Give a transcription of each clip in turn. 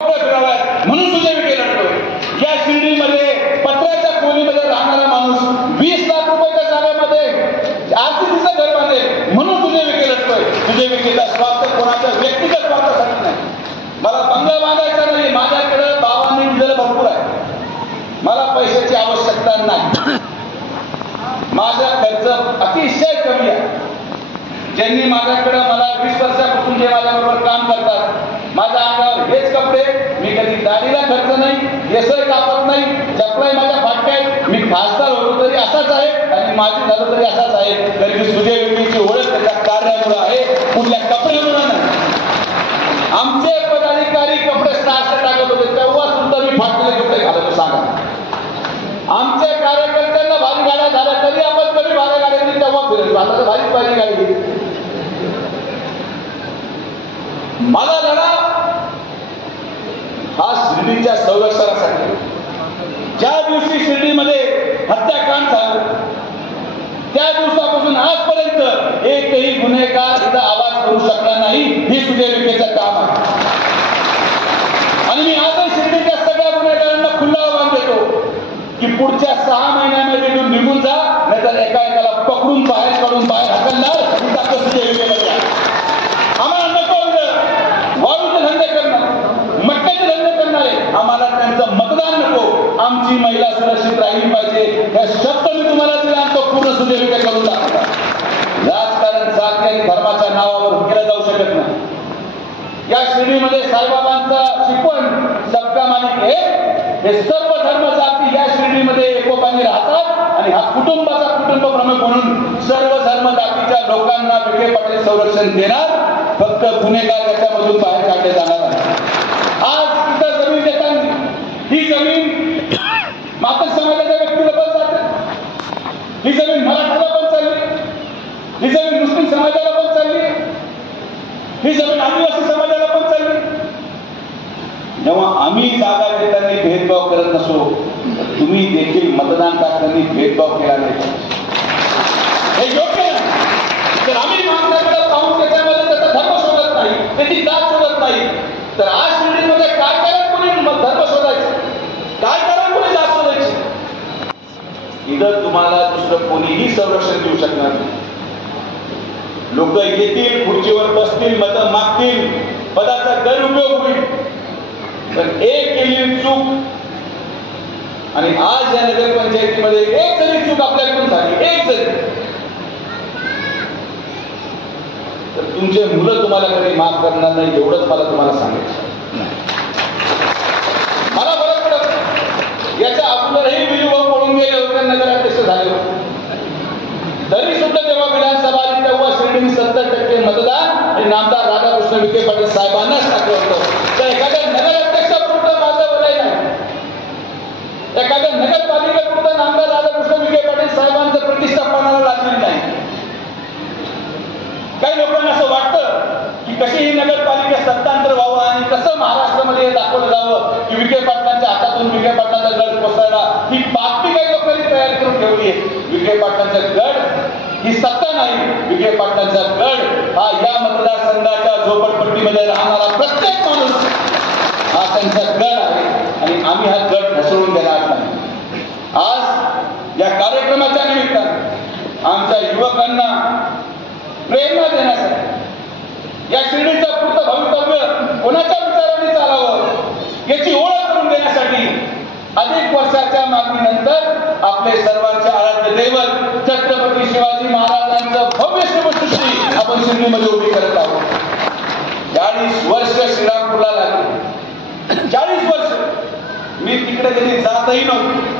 म्हणून सुजय विखे लढतोय। या शिर्डीमध्ये पत्र्याच्या खोलीमध्ये राहणारा माणूस 20 लाख रुपयाच्या जागेमध्ये आरसीसीचं घर बांधेल म्हणून सुजय विखे लढतोय। सुजय विखेचा स्वार्थ कोणाच्या व्यक्तिगत स्वार्थासाठी नाही। मला बंगला बांधायचा नाही, माझ्याकडे बाबांनी दिलेलं भरपूर आहे, मला पैशाची आवश्यकता नाही। माझा खर्च अतिशय कमी आहे। ज्यांनी माझ्याकडे मला 20 वर्षापासून जे माझ्याबरोबर काम करतात, माझ्या अंगावर हेच कपडे, मी कधी दाढीला खर्च नाही, केसही कापत नाही, चपलाही माझ्या फाटक्यात, मी खासदार होतो तरी असाच आहे आणि माझी झालं तरी असाच आहे। तरी मी सुजय विखेची ओळख त्याच्या कार्यामुळे आहे, कुठल्या कपड्यामुळे नाही। आमचे पदाधिकारी कपडे स्टार्च टाकत होते तेव्हा सुद्धा मी फाटलेले कपडे घालतो सांगा। आमच्या कार्यकर्त्यांना भारी गाड्या झाल्या तरी आपण कधी भारी गाड्यांनी तेव्हा फिरतो, आता तर भारी गाडी। मला लढा हा शिर्डीच्या संरक्षणासाठी। ज्या दिवशी शिर्डीमध्ये हत्याकांड झालं त्या दिवसापासून आजपर्यंत एकही गुन्हेगार इथं आवाज करू शकला नाही, ही सुजय विखेचं काम आहे। आणि मी आजही शिर्डीच्या सगळ्या गुन्हेगारांना खुल्ला आव्हान देतो की पुढच्या 6 महिन्यामध्ये इथून निघून जा, नाहीतर एकाला पकडून बाहेर काढून बाहेर हाकलणार ही ताकद सुजय विखेमध्ये आहे। आम्हाला नको वाळूचे धंदे करणार, मटक्याचे धंदे करणारे, आम्हाला त्यांचं मतदान नको, आमची महिला सुरक्षित राहिली पाहिजे, हे शब्द मी तुम्हाला दिला आणि तो पूर्ण सुजय विखे करून दाखवला। राजकारण जाती आणि धर्माच्या नावावर केलं जाऊ शकत नाही। या शिर्डीमध्ये साईबाबांचं शिकवण सबका मालिक एक, हे सर्व धर्म जाती या शिर्डीमध्ये एकोपाने राहतात आणि हा कुटुंबाचा कुटुंब प्रमुख म्हणून सर्व धर्म जातीच्या लोकांना विखे पाटील संरक्षण देणार। फक्त गुन्हेगार याच्यामधून बाहेर काढले जाणार आहे। आज तिथं जमीन देताना ही जमीन मातक समाजाच्या व्यक्तीला पण जाते, ही जमीन मराठाला पण चालली, ही जमीन मुस्लिम समाजाला पण चालली, ही जमीन आदिवासी समाजाला पण चालली। जेव्हा आम्ही जागा देताना भेदभाव करत नसो, तुम्ही देखील मतदान टाकताना भेदभाव केला नाही, हे योग्य नाही। तर आम्ही माणसाकडे पाहून त्याच्यामध्ये त्याचा धर्म शोधत नाही, त्याची जात शोधत नाही, तर आज शिर्डीमध्ये काय करा कोणी धर्म शोधायचं, काय करा कोणी जात शोधायची। इथं तुम्हाला दुसरं कोणीही संरक्षण देऊ शकणार नाही। लोक येतील, खुर्चीवर बसतील, मतं मागतील, पदाचा गैरउपयोग होईल, पण एक केली चूक आणि आज या नगरपंचायतीमध्ये एक जरी चूक आपल्याकडून झाली, एक जरी, तर तुमचे मुलं तुम्हाला कधी माफ करणार नाही, एवढंच मला तुम्हाला सांगायचं। मला बरं पडत याच्या अगोदरही विजूभाऊ पळून गेले होते, नगराध्यक्ष झाले होते, तरी सुद्धा जेव्हा विधानसभा आली तेव्हा शिर्डी 70% मतदान आणि नामदार राधाकृष्ण विखे पाटील साहेबांनाच टाकलं होतं। तर एखाद्या नगराध्यक्षापुरतं माझं बोलाय नाही, एखाद्या नगरपालिकेपुरतं नामदार राधाकृष्ण विखे पाटील साहेबांचं प्रतिष्ठा पानाला लागली नाही। काही लोकांना असं वाटतं की कशी ही नगरपालिका सत्तांतर व्हावं आणि कसं महाराष्ट्रामध्ये दाखवलं जावं की विखे पाटलांच्या हातातून विखे पाटलांचा गड कोसळला, ही बातमी काही लोकांनी तयार करून ठेवली आहे। विखे पाटलांचा गड ही सत्ता नाही, विखे पाटलांचा गड हा या मतदारसंघाच्या झोपडपट्टीमध्ये राहणारा प्रत्येक माणूस हा त्यांचा गड आहे आणि आम्ही हा गड ढसळून देणार नाही। आज या कार्यक्रमाच्या निमित्ताने आमच्या युवकांना प्रेरणा देण्यासाठी, या शिर्डीचं पुढचं भवितव्य कोणाच्या विचाराने चालावं याची ओळख करून देण्यासाठी अनेक वर्षाच्या मागणीनंतर आपले सर्वांचे आराध्य दैवत छत्रपती शिवाजी महाराजांचं भव्य शिवसृष्टी आपण शिर्डीमध्ये उभी करत आहोत। 40 वर्ष श्रीरामपूरला लागली, 40 वर्ष मी तिकडे कधी जातही नव्हतो।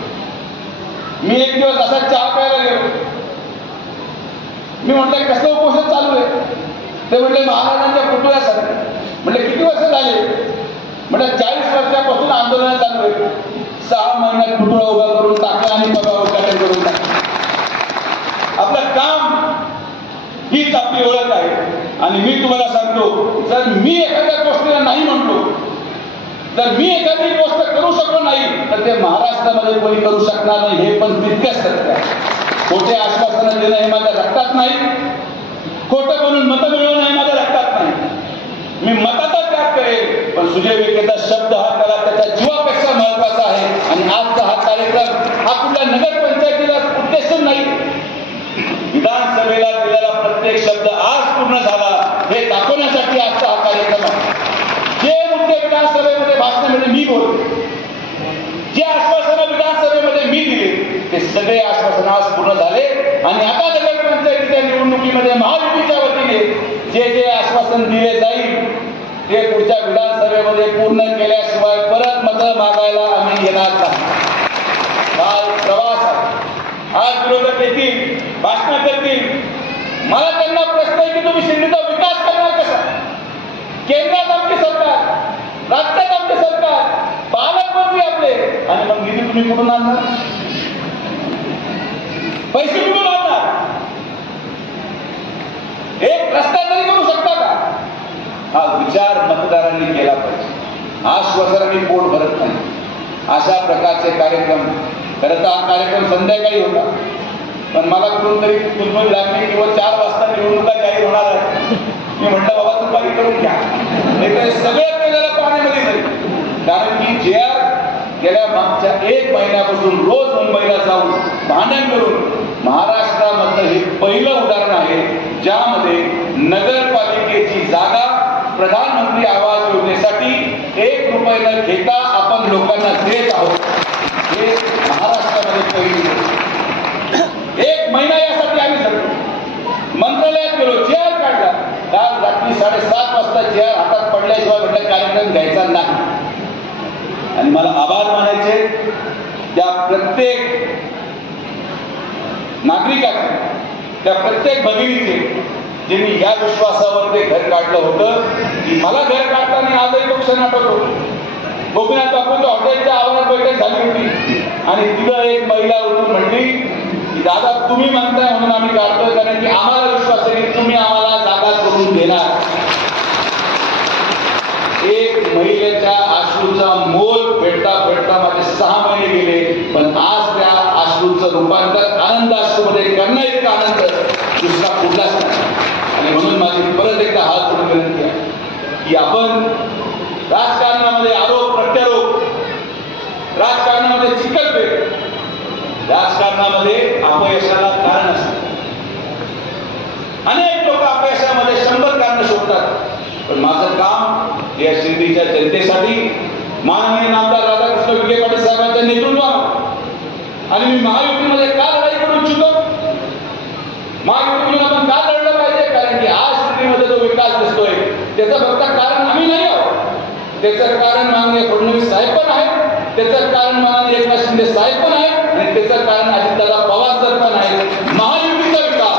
मी एक दिवस असा चहा प्यायला गेलो, मी म्हटलं कसं उपोषण चालू आहे, ते म्हटले महाराजांच्या पुतळ्यासाठी। म्हटले किती वर्ष झाले, म्हटलं 40 वर्षापासून आंदोलन चालू आहे, 6 महिन्यात पुतळा उभा करून टाकला आणि पगार उद्घाटन करून टाकला। आपलं काम हीच आपली ओळख आहे। आणि मी तुम्हाला सांगतो, जर मी एखाद्या गोष्टीला नाही म्हणतो, जर मी एखादी गोष्ट करू शकलो नाही, तर ते महाराष्ट्रामध्ये कोणी करू शकणार नाही, हे पण तितकंच सत्य आहे। खोटे आश्वासनं देणं हे माझ्या रक्तात नाही, खोटं बोलून मतं मिळवणं हे माझ्या रक्तात नाही। मी मताचा त्याग करेल, पण पण सुजय विखेचा शब्द हा त्याला त्याच्या जीवापेक्षा महत्वाचा आहे. आणि आजचा हा कार्यक्रम हा कुठल्या नगरपंचायतीला उद्देशून नाही, विधानसभेला दिलेला प्रत्येक शब्द आज पूर्ण झाला हे दाखवण्यासाठी आजचा हा कार्यक्रम आहे. जे मुद्दे विधानसभेमध्ये भाषणामध्ये मी बोलतो, जे आश्वासनं विधानसभेमध्ये मी दिले, ते सगळे आश्वासन आज पूर्ण झाले. आणि आता नगरपंचायतीच्या निवडणुकीमध्ये महायुतीच्या वतीने जे जे आश्वासन दिले जाईल ते पुढच्या विधानसभेमध्ये पूर्ण केल्याशिवाय परत मतं मागायला आम्ही येणार नाही. काल प्रवास आहे, आज विरोधक येतील, भाषण करतील. मला त्यांना प्रश्न आहे की तुम्ही शिर्डीचा विकास करणार कसा? केंद्रात आमचे सरकार, राज्यात आमचे सरकार, पालकमंत्री आपले, आणि मग निधी तुम्ही कुठून आणणार? पैसे कुठून आणणार? एक रस्ता तरी करू शकता का? हा विचार मतदारांनी केला पाहिजे. आश्वासनांनी पोट भरत नाही. अशा प्रकारचे कार्यक्रम, खरं तर हा कार्यक्रम संध्याकाळी होता, पण मला कुठून तरी कुलमत लागली किंवा 4 वाजता निवडणुका जाहीर होणार आहे. मी म्हटलं बाबा दुपारी करून घ्या, नाही सगळं केलेलं पाण्यामध्ये जाईल. कारण की जे गेल्या मागच्या 1 महिन्यापासून रोज मुंबईला जाऊन भांडण करून महाराष्ट्रामधलं हे पहिलं उदाहरण आहे ज्यामध्ये नगरपालिकेची जागा प्रधानमंत्री आवास योजनेसाठी 1 रुपये न घेता आपण लोकांना देत आहोत. हे महाराष्ट्रामध्ये पहिली. 1 महिना यासाठी आम्ही जगलो, मंत्रालयात गेलो, JR काढला. काल रात्री 7:30 वाजता JR हातात पडल्याशिवाय म्हटलं कार्यक्रम घ्यायचा नाही. आणि मला आभार मानायचे त्या प्रत्येक नागरिकाचे, त्या प्रत्येक भगिनीचे, ज्यांनी या विश्वासावर ते घर काढलं होतं की मला घर काढताना आजही तो क्षण आठवतो. गोपीनाथ बापूंच्या हॉटेलच्या आवारात बैठक झाली होती आणि तिथं एक महिला उठून म्हणली की दादा तुम्ही म्हणताय म्हणून आम्ही काढतोय, कारण की आम्हाला विश्वास आहे की तुम्ही आम्हाला जागा करून देणार. एक महिलेच्या आश्रूचा मोल भेटता भेटता माझे 6 महिने गेले, पण आज त्या आश्रूचं रूपांतर आनंद आश्रूमध्ये करण्या इतका आनंद दुसरा कुठलाच नाही. आणि म्हणून माझी परत एकदा हात जोडून विनंती आहे की आपण राजकारणामध्ये आरोप प्रत्यारोप, राजकारणामध्ये चिकलपेट, राजकारणामध्ये अपयशाला कारण असते. अनेक लोक अपयशामध्ये 100 कारण शोधतात, पण माझं काम या शिर्डीच्या जनतेसाठी माननीय नामदार राधाकृष्ण विखे पाटील साहेबांच्या नेतृत्वात, आणि मी महायुतीमध्ये का लढाई करू इच्छितो, महायुतीतून आपण का लढलं पाहिजे, कारण की आज शिर्डीमध्ये जो विकास दिसतोय त्याचं फक्त कारण आम्ही नाही आहोत, त्याचं कारण माननीय फडणवीस साहेब पण आहेत, त्याचं कारण माननीय एकनाथ शिंदे साहेब पण आहेत, आणि त्याचं कारण अजितदादा पवार सर पण आहेत. महायुतीचा विकास,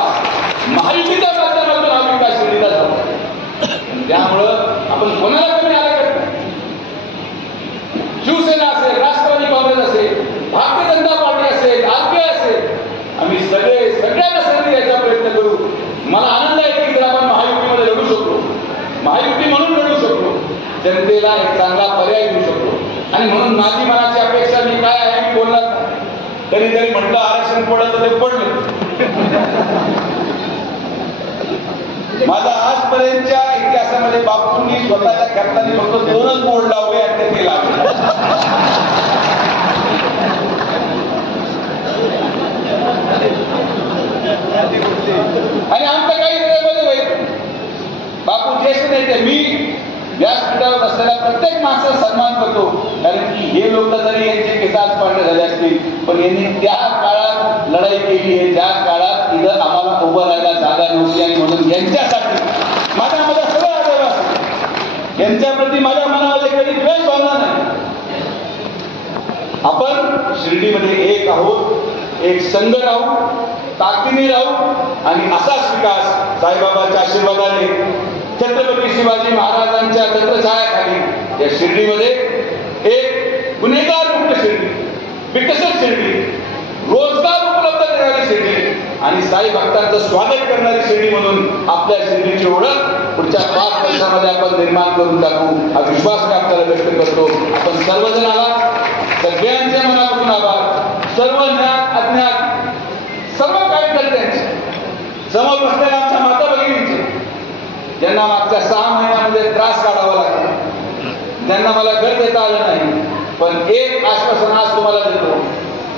महायुतीच्या माध्यमातून हा विकास शिर्डीला झाला. त्यामुळं आपण कोणाला कमी आला करत नाही. शिवसेना असेल, राष्ट्रवादी काँग्रेस असेल, भारतीय जनता पार्टी असेल, RPI असेल, आम्ही सगळ्यांना संधी द्यायचा प्रयत्न करू. मला आनंद आहे की जर आपण महायुतीमध्ये लढू शकलो, महायुती म्हणून लढू शकलो, जनतेला एक चांगला पर्याय देऊ शकतो. आणि म्हणून माझी मनाची अपेक्षा मी काय आहे मी बोलणार नाही. कधीतरी म्हटलं आरक्षण पडलं तर ते पडलं. माझा आजपर्यंतच्या इतिहासामध्ये बापूंनी स्वतःच्या खर्चाने फक्त 2च बोर्ड लावले आणि ते लागले. आणि आमचं काही बापू ज्येष्ठ नेते, मी व्यासपीठावर बसलेल्या प्रत्येक माणसाचा सन्मान करतो, कारण की हे लोक जरी यांचे केसास पांढरे झाले असतील, पण यांनी त्या काळात लढाई केली आहे, ज्या काळात इथं आम्हाला उभं राहायला जागा नव्हती. आणि म्हणून यांच्यासाठी माझ्यामध्ये सगळं आदर, यांच्याप्रती माझ्या मनामध्ये कधी द्वेष भावना नाही. आपण शिर्डीमध्ये एक आहोत, एक संघ राहू, ताकदीने राहू, आणि असाच विकास साईबाबांच्या आशीर्वादाने, छत्रपती शिवाजी महाराजांच्या छत्रछायाखाली या शिर्डीमध्ये एक गुन्हेगार मुक्त शिर्डी, विकसित शिर्डी, रोजगार उपलब्ध करणारी शिर्डी आणि साई भक्तांचं स्वागत करणारी शिर्डी म्हणून आपल्या शिर्डीची ओळख पुढच्या 5 वर्षामध्ये आपण निर्माण करून टाकू, हा विश्वास मी आपल्याला व्यक्त करतो. आपण सर्वजण आलात, सगळ्यांचे मनापासून आभार. सर्व ज्ञात अज्ञात सर्व कार्यकर्त्यांचे, समोर बसलेल्या आमच्या माता भगिनींचे, ज्यांना मागच्या 6 महिन्यामध्ये त्रास काढावा लागला, मला घर देता आलं नाही, पण एक आश्वासन आज तुम्हाला देतो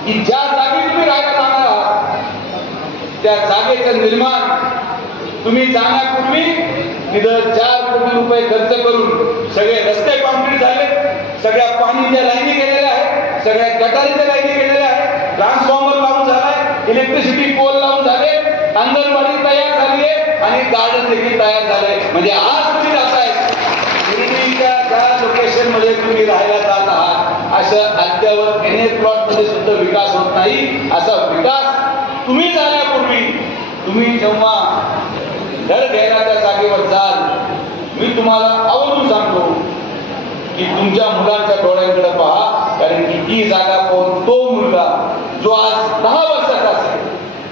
की ज्या जागी तुम्ही राहायला जाणार आहात त्या जागेचं निर्माण तुम्ही जाण्यापूर्वी तिथं 4 कोटी रुपये खर्च करून सगळे रस्ते कॉन्क्रीट झाले, सगळ्या पाणीच्या लाईनी गेलेल्या आहेत, सगळ्या गटारीच्या लाईनी गेलेल्या आहेत, ट्रान्सफॉर्मर लावून झालाय, इलेक्ट्रिसिटी पोल लावून झाले, अंगणवाडी तयार झाली आहे आणि गार्डन देखील तयार झालंय. म्हणजे आज तुम्ही जाताय शिर्डीच्या ज्या लोकेशन मध्ये तुम्ही राहायला जात आहात अशा अद्यावत एनएच प्लॉट मध्ये सुद्धा विकास होत नाही. असा विकास तुम्ही जाण्यापूर्वी तुम्ही जेव्हा घर घ्यायला त्या जागेवर जाल, मी तुम्हाला आवर्जून सांगतो की तुमच्या मुलांच्या डोळ्यांकडे पहा, कारण की ती जागा पाहून तो मुलगा जो आज 10 वर्षाचा असेल,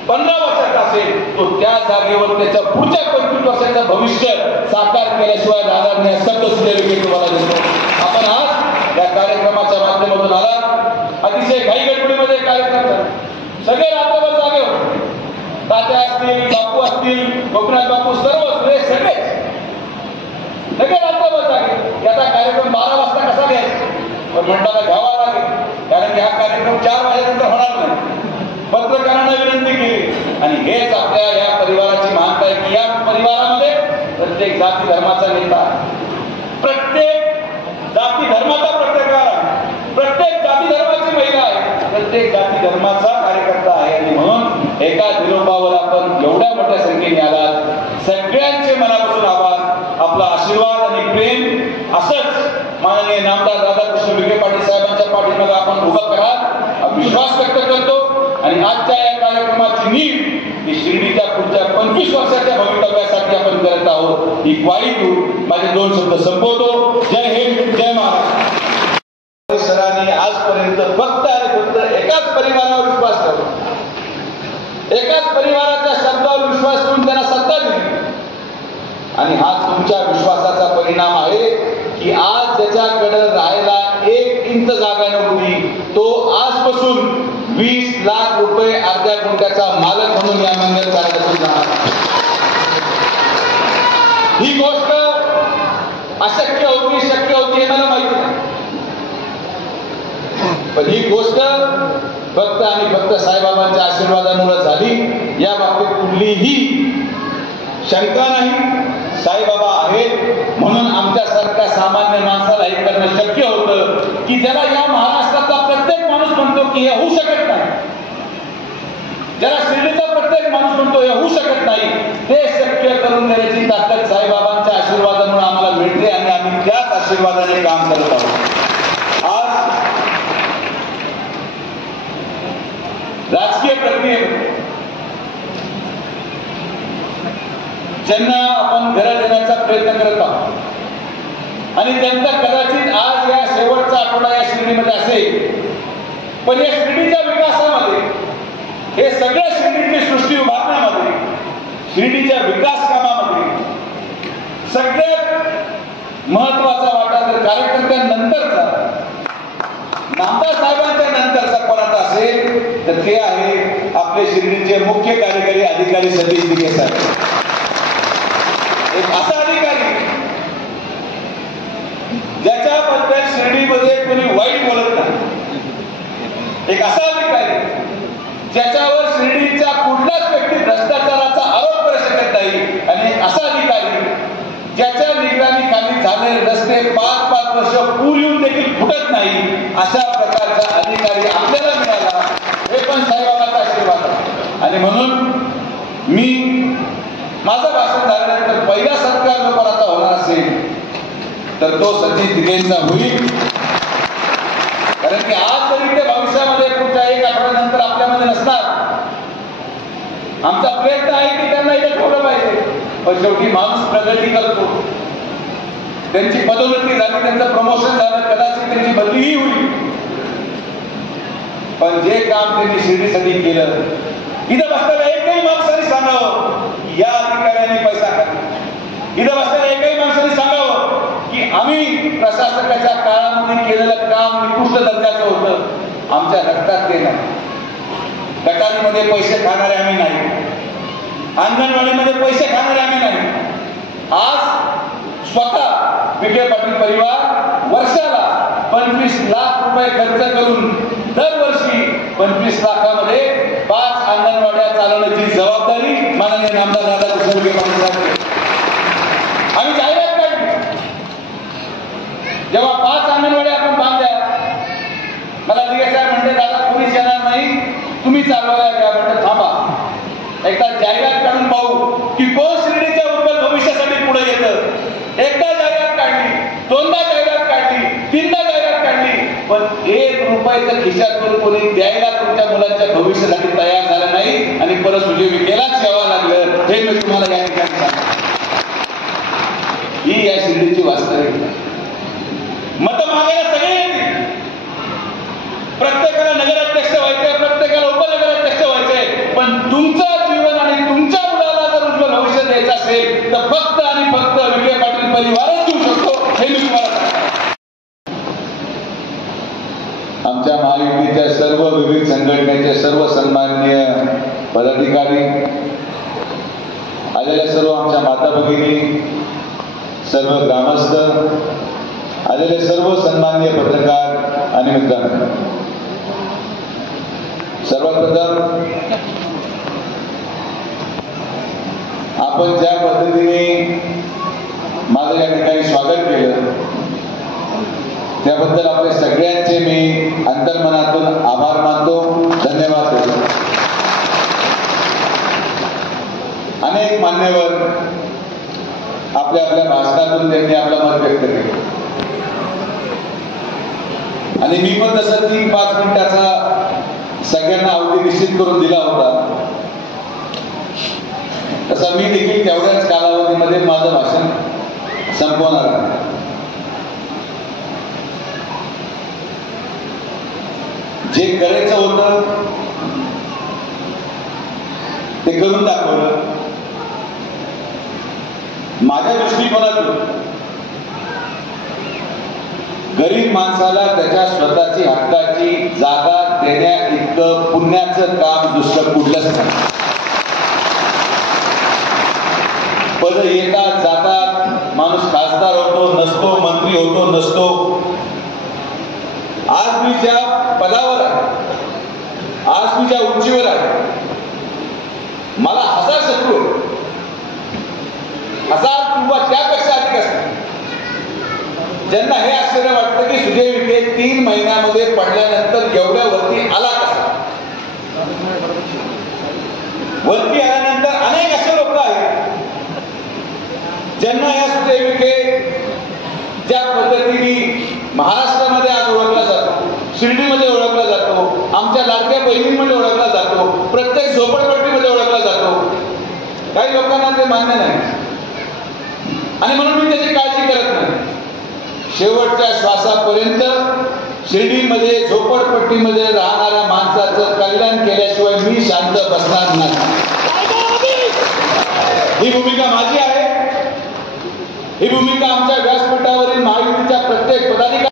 15 वर्षाचा असेल, तो त्या जागेवर त्याच्या पुढच्या 25 वर्षाचं भविष्य साकार केल्याशिवाय राहणार नाही. सत्य तुम्हाला देतो. आपण आज या कार्यक्रमाच्या माध्यमातून आलात, अतिशय घाई गडबडीमध्ये कार्यक्रम झाला, सगळे रात्रभर जागे होते, तात्या असतील, बापू असतील, गोपीनाथ बापू, सर्व सगळेच सगळे रात्रभर जागे. याचा कार्यक्रम 12 वाजता कसा घ्यायचा, पण म्हणताना घ्यावा लागेल, कारण की हा कार्यक्रम 4 वाजेनंतर होणार नाही. पत्रकारांना विनंती केली आणि हेच आपल्या या परिवाराची महानता आहे की या परिवारामध्ये प्रत्येक जाती धर्माचा नेता, प्रत्येक जाती धर्माचा पत्रकार, प्रत्येक जाती धर्माची महिला आहे, प्रत्येक जाती धर्माचा कार्यकर्ता आहे. आणि म्हणून एका विरोधावर आपण एवढ्या मोठ्या संख्येने आलात, सगळ्यांचे मनापासून आभार. आपला आशीर्वाद आणि प्रेम असंच माननीय नामदार राधाकृष्ण विखे पाटील साहेबांच्या पाठीमागे आपण उभं करा, विश्वास व्यक्त करतो. आणि आजच्या या कार्यक्रमाची नीव ही शिर्डीच्या पुढच्या 25 वर्षाच्या भवितव्यासाठी आपण करत आहोत, ही ग्वाही देऊन माझे 2 शब्द संपवतो. जय हिंद, जय महाराष्ट्र. सरांनी आजपर्यंत फक्त आणि फक्त एकाच परिवारावर विश्वास ठेवला, एकाच परिवाराच्या शब्दावर विश्वास ठेवून त्यांना सत्ता दिली. आणि हा तुमच्या विश्वासाचा परिणाम आहे की आज ज्याच्याकडे राहायला 1 इंच जागा नव्हती, तो आजपासून 20 लाख रुपये अर्ध्या गुंठ्याचा मालक म्हणून या मंदिर कार्यालयातून जाणार. ही गोष्ट अशक्य होती, शक्य होती हे मला माहिती नाही, पण ही गोष्ट फक्त आणि फक्त साईबाबांच्या आशीर्वादामुळे झाली. या बाबतीत कुठलीही शंका नाही. साईबाबा आहेत म्हणून आमच्यासारख्या सामान्य माणसाला हे करणं शक्य होतं की ज्याला या महाराष्ट्राचा प्रत्येक माणूस म्हणतो की हे होऊ शकत नाही, ज्याला शिर्डीचा प्रत्येक माणूस म्हणतो हे होऊ शकत नाही, ते शक्य करून देण्याची ताकद साईबाबांच्या आशीर्वादामुळे आम्हाला मिळते आणि आम्ही त्याच आशीर्वादाने काम करत आहोत. आज राजकीय प्रक्रियेमध्ये ज्यांना आपण घरं देण्याचा प्रयत्न करत आहोत आणि त्यांचा कदाचित आज या शेवटचा आठवडा या शिर्डीमध्ये असेल, पण या शिर्डीच्या विकासामध्ये, हे सगळ्या शिर्डीची सृष्टी उभारण्यामध्ये, शिर्डीच्या विकास कामामध्ये सगळ्यात महत्वाचा वाटा जर कार्यकर्त्यांनंतरचा, नामदार साहेबांच्या नंतरचा कोणाचा असेल तर ते आहे आपले शिर्डीचे मुख्य कार्यकारी अधिकारी सतीश दिघे साहेब. एक असा अधिकारी ज्याच्याबद्दल शिर्डीमध्ये कोणी वाईट बोलत नाही, एक असा अधिकारी ज्याच्यावर शिर्डीच्या कुठलाच व्यक्ती भ्रष्टाचाराचा आरोप करू शकत नाही, आणि एक असा अधिकारी ज्याच्या निगराणीखाली झालेले रस्ते 5-5 वर्ष पूर येऊन देखील फुटत नाही, अशा प्रकारचा अधिकारी आपल्याला मिळाला, हे पण साईबाबांचा आशीर्वाद आहे. आणि म्हणून मी माझं भाषण झाल्यानंतर पहिला सत्कार जो कोणाचा होणार असेल तर तो सतीश दिघेंचा होईल, कारण की आज तरी ते भविष्यामध्ये पुढच्या 1 आठवड्यानंतर आपल्यामध्ये नसणार. आमचा प्रयत्न आहे की त्यांना इथे ठेवलं पाहिजे, पण शेवटी माणूस प्रगती करतो. त्यांची पदोन्नती झाली, त्यांचं प्रमोशन झालं, कदाचित त्यांची बदलीही होईल, पण जे काम त्यांनी शिर्डीसाठी केलं, इथं बसलेल्या एकही माणसाने सांगावं की या अधिकाऱ्यांनी पैसा खाल्ला, इथं बसलेल्या एकही माणसाने सांगावं की आम्ही प्रशासकाच्या काळामध्ये केलेलं काम निकृष्ट दर्जाचं होतं, आमच्या रक्तात ते नाही. गटारीमध्ये पैसे खाणारे आम्ही नाही, अंगणवाडीमध्ये पैसे खाणारे आम्ही नाही. आज स्वतः विखे पाटील परिवार वर्षाला 25 लाख रुपये खर्च करून दरवर्षी 25 लाखामध्ये 5 अंगणवाड्या चालवण्याची जबाबदारी माननीय नामदार दादा कुशलगे पाटील. आम्ही जाहिरात काढली. जेव्हा 5 अंगणवाड्या आपण बांधल्या, मला दिगे साहेब म्हणते दादा कोणीच येणार नाही, तुम्ही चालवायला घ्या. म्हणते थांबा, एकदा जाहिरात काढून पाहू की कोण शिर्डीच्या उज्ज्वल भविष्यासाठी पुढे येतं. एकदा जाहिरात काढली, दोनदा जाहिरात काढली, तीनदा जाहिरात काढली, पण 1 रुपयाच्या खिशातून कोणी द्यायला तुमच्या मुलांच्या भविष्यासाठी तयार झालं नाही आणि परत सुजय विखेलाच यावं लागलं. हे मी तुम्हाला या ठिकाणी सांगतो. ही या शिर्डीची वास्तविकता. मत मागायला सगळे येतील. प्रत्येकाला नगराध्यक्ष व्हायचंय, प्रत्येकाला उपनगराध्यक्ष व्हायचंय, पण तुमचं जीवन आणि तुमच्या मुलाला जर उज्ज्वल भविष्य द्यायचं असेल तर फक्त आणि फक्त विखे पाटील परिवारच देऊ शकतो. हे मी तुम्हाला सांगतो. आमच्या महायुतीच्या सर्व विविध संघटनेचे सर्व सन्माननीय पदाधिकारी, आलेल्या सर्व आमच्या माता भगिनी, सर्व ग्रामस्थ, आलेले सर्व सन्माननीय पत्रकार आणि मित्रांनो, सर्वप्रथम आपण ज्या पद्धतीने माझं या ठिकाणी स्वागत केलं त्याबद्दल आपल्या सगळ्यांचे मी अंतर्मनातून आभार मानतो, धन्यवाद देतो. अनेक मान्यवर आपल्या आपल्या भाषणातून त्यांनी आपलं मत व्यक्त केलं आणि मी पण तसं 3-5 मिनिटाचा सगळ्यांना अवधी निश्चित करून दिला होता. तसं मी देखील तेवढ्याच कालावधीमध्ये माझं भाषण संपवणार आहे. जे करायचं होतं ते करून दाखवलं. माझ्या दृष्टिकोनातून गरीब माणसाला त्याच्या स्वतःची हक्काची जागा देण्या इतकं पुण्याचं काम दुसरं कुठलंच नाही. पद येतात जातात, माणूस खासदार होतो नसतो, मंत्री होतो नसतो. आज मी ज्या पदावर आहे, आज मी ज्या उंचीवर आहे, मला 1000 शत्रू आहेत, 1000 किंवा त्यापेक्षा अधिक असतात. ज्यांना हे आश्चर्य वाटतं की सुजय विखे 3 महिन्यामध्ये पडल्यानंतर एवढ्या वरती आला कसा. वरती आल्यानंतर अनेक असे लोक आहेत ज्यांना या सुजय विखे ज्या पद्धतीने महाराष्ट्रामध्ये आज ओळखला जातो, शिर्डीमध्ये ओळखला जातो, आमच्या लाडक्या बहिणींमध्ये ओळखला जातो, प्रत्येक झोपडपट्टीमध्ये ओळखला जातो, काही लोकांना ते मान्य नाही आणि म्हणून मी त्याची काळजी करत नाही. शेवटच्या श्वासापर्यंत शिर्डीमध्ये झोपडपट्टीमध्ये राहणाऱ्या माणसाचं कल्याण केल्याशिवाय मी शांत बसणार नाही. ही भूमिका माझी आहे. ही भूमिका आमच्या व्यासपीठावरील महायुतीच्या प्रत्येक पदाधिकारी